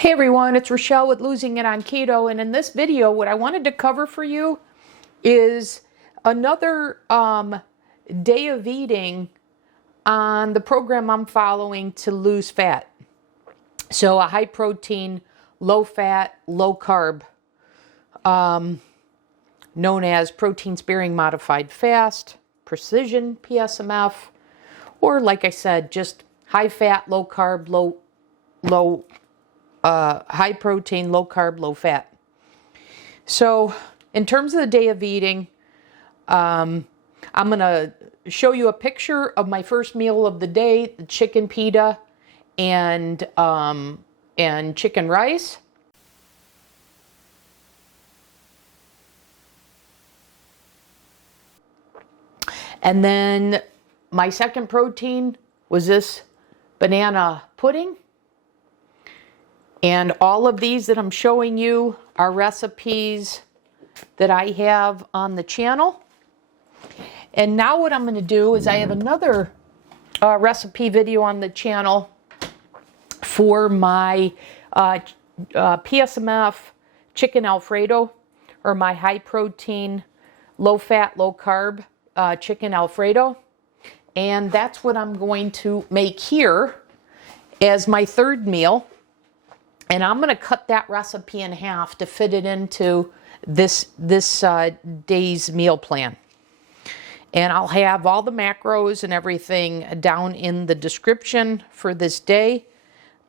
Hey everyone, it's Rochelle with Losing It on Keto, and in this video what I wanted to cover for you is another day of eating on the program I'm following to lose fat. So a high protein, low fat, low carb, known as protein sparing modified fast, precision PSMF, or like I said, just high fat, low carb, high protein, low carb, low fat. So in terms of the day of eating, I'm going to show you a picture of my first meal of the day, the chicken pita and chicken rice. And then my second protein was this banana pudding. And all of these that I'm showing you are recipes that I have on the channel. And now what I'm going to do is I have another recipe video on the channel for my PSMF chicken Alfredo, or my high protein, low fat, low carb chicken Alfredo. And that's what I'm going to make here as my third meal. And I'm going to cut that recipe in half to fit it into this day's meal plan. And I'll have all the macros and everything down in the description for this day.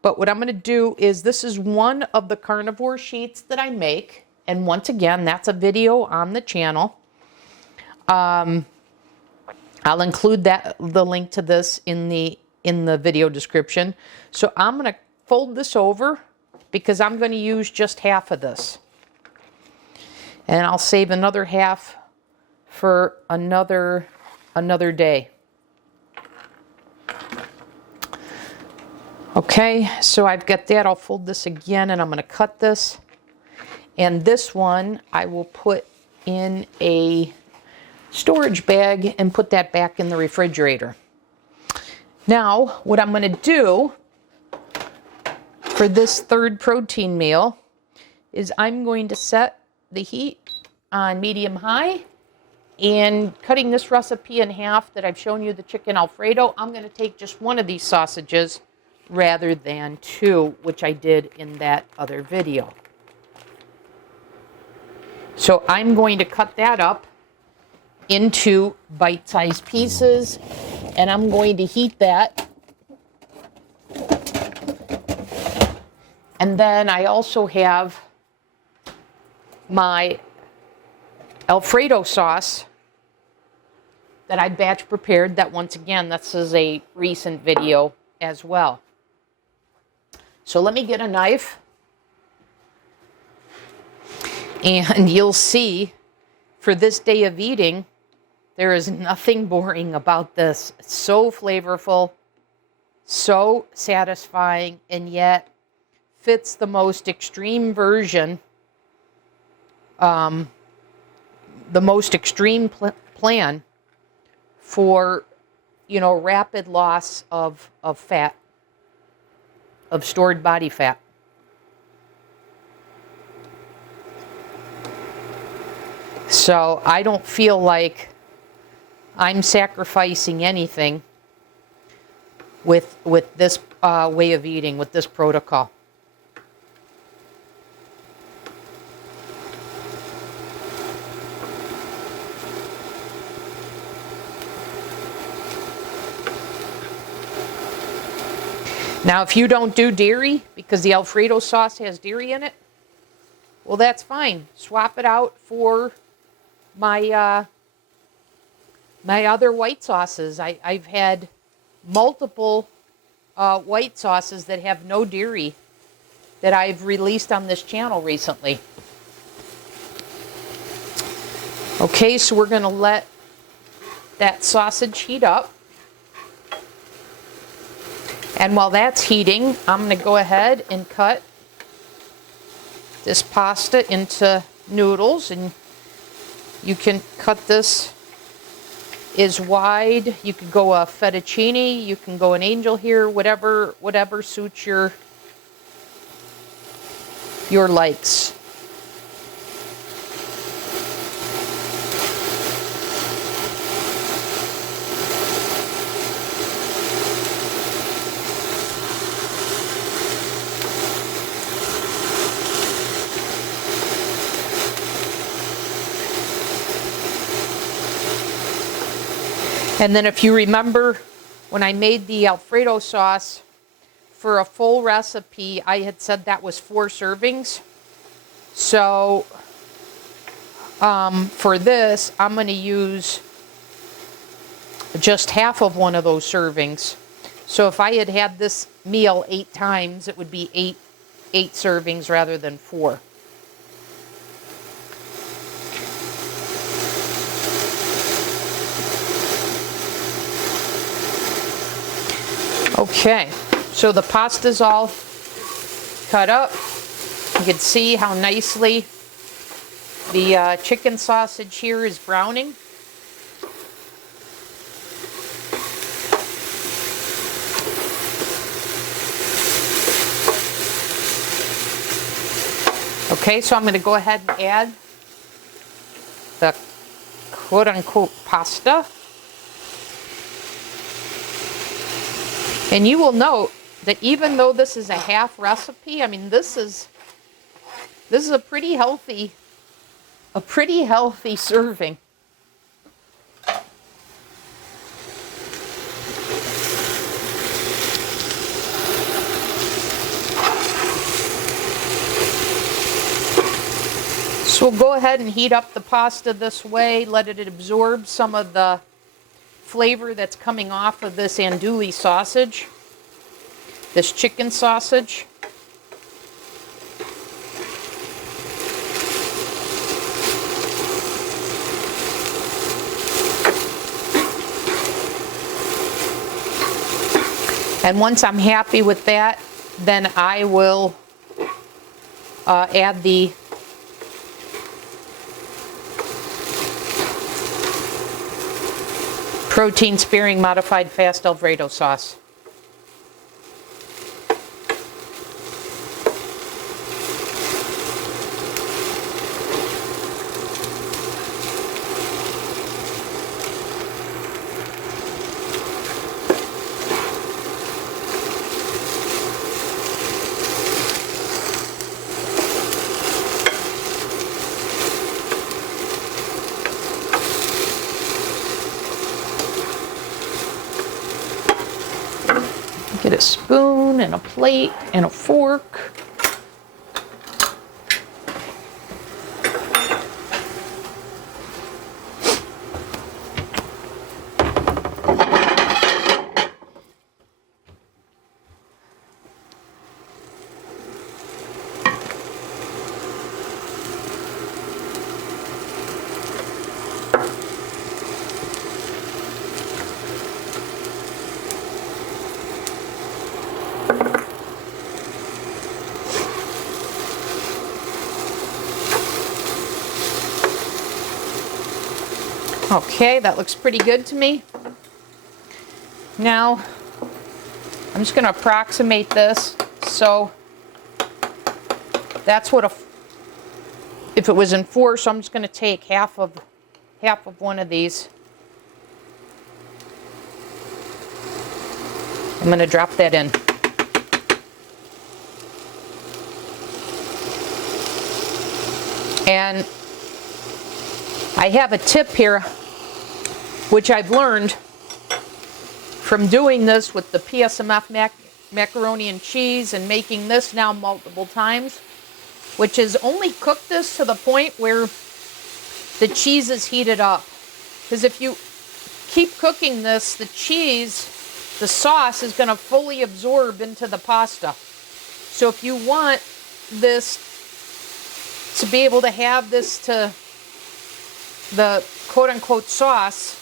But what I'm going to do is, this is one of the carnivore sheets that I make. And once again, that's a video on the channel. I'll include the link to this in the video description. So I'm going to fold this over, because I'm going to use just half of this. And I'll save another half for another day. Okay, so I've got that. I'll fold this again and I'm going to cut this. And this one I will put in a storage bag and put that back in the refrigerator. Now, what I'm going to do for this third protein meal is I'm going to set the heat on medium-high, and cutting this recipe in half that I've shown you, the chicken Alfredo, I'm going to take just one of these sausages rather than two, which I did in that other video. So I'm going to cut that up into bite-sized pieces, and I'm going to heat that. And then I also have my Alfredo sauce that I batch prepared, that once again, this is a recent video as well. So let me get a knife. And you'll see, for this day of eating, there is nothing boring about this. It's so flavorful, so satisfying, and yet fits the most extreme version, the most extreme plan for, rapid loss of fat, of stored body fat. So I don't feel like I'm sacrificing anything with this way of eating, with this protocol. Now, if you don't do dairy, because the Alfredo sauce has dairy in it, well, that's fine. Swap it out for my my other white sauces. I've had multiple white sauces that have no dairy that I've released on this channel recently. Okay, so we're going to let that sausage heat up. And while that's heating, I'm going to go ahead and cut this pasta into noodles. And you can cut this as wide. You could go a fettuccine, you can go an angel here, whatever suits your your likes. And then if you remember when I made the Alfredo sauce for a full recipe, I had said that was 4 servings. So for this, I'm going to use just half of one of those servings. So if I had had this meal 8 times, it would be eight servings rather than 4. Okay, so the pasta's all cut up. You can see how nicely the chicken sausage here is browning. Okay, so I'm going to go ahead and add the quote-unquote pasta. And you will note that even though this is a half recipe, I mean, this is a pretty healthy serving. So we'll go ahead and heat up the pasta this way, let it absorb some of the flavor that's coming off of this andouille sausage, this chicken sausage. And once I'm happy with that, then I will add the protein sparing modified fast Alfredo sauce. Get a spoon and a plate and a fork. Okay, that looks pretty good to me. Now, I'm just going to approximate this. So, that's what if it was in 4, so I'm just going to take half of one of these. I'm going to drop that in. And I have a tip here, which I've learned from doing this with the PSMF macaroni and cheese and making this now multiple times, which is only cook this to the point where the cheese is heated up. Because if you keep cooking this, the cheese, the sauce is going to fully absorb into the pasta. So if you want this to be able to have this to the quote-unquote sauce,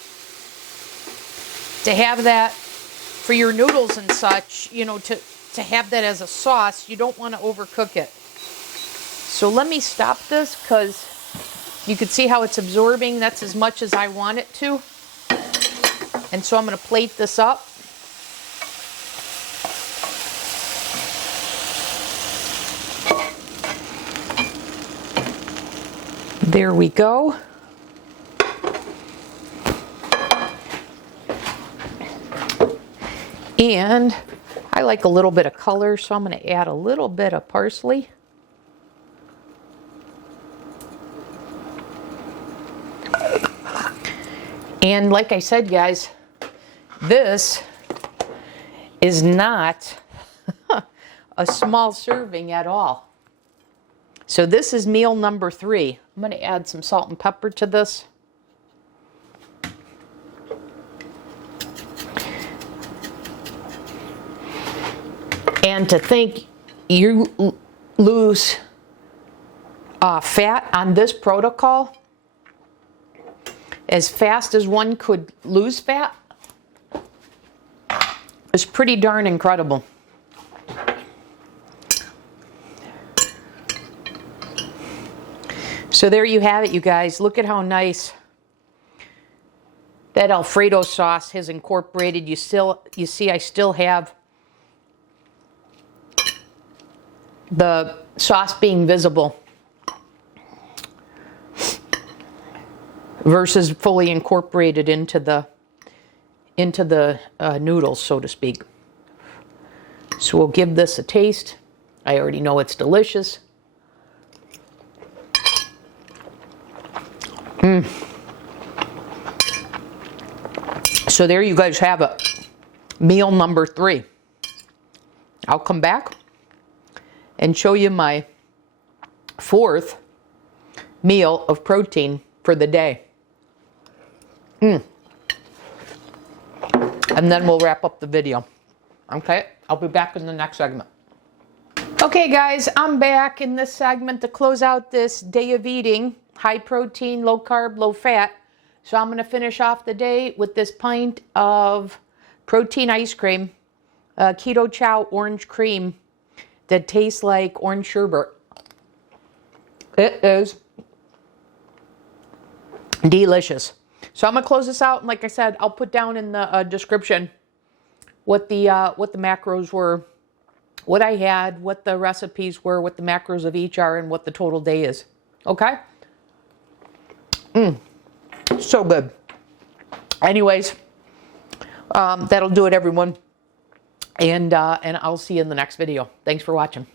to have that for your noodles and such, you know, to have that as a sauce, you don't want to overcook it. So let me stop this because you can see how it's absorbing. That's as much as I want it to. And so I'm going to plate this up. There we go. And I like a little bit of color, so I'm going to add a little bit of parsley. And like I said, guys, this is not a small serving at all. So this is meal number 3. I'm going to add some salt and pepper to this. And to think you lose fat on this protocol as fast as one could lose fat is pretty darn incredible. So there you have it, you guys. Look at how nice that Alfredo sauce has incorporated. You see I still have the sauce being visible versus fully incorporated into the noodles, so to speak. So we'll give this a taste. I already know it's delicious. So there you guys have it. Meal number 3. I'll come back and show you my 4th meal of protein for the day. And then we'll wrap up the video. Okay, I'll be back in the next segment. Okay guys, I'm back in this segment to close out this day of eating. High protein, low carb, low fat. So I'm going to finish off the day with this pint of protein ice cream, Keto Chow orange cream that tastes like orange sherbet. It is delicious. So I'm going to close this out, and like I said, I'll put down in the description what the macros were, what I had, what the recipes were, what the macros of each are, and what the total day is. Okay? So good. Anyways, that'll do it, everyone. And I'll see you in the next video. Thanks for watching.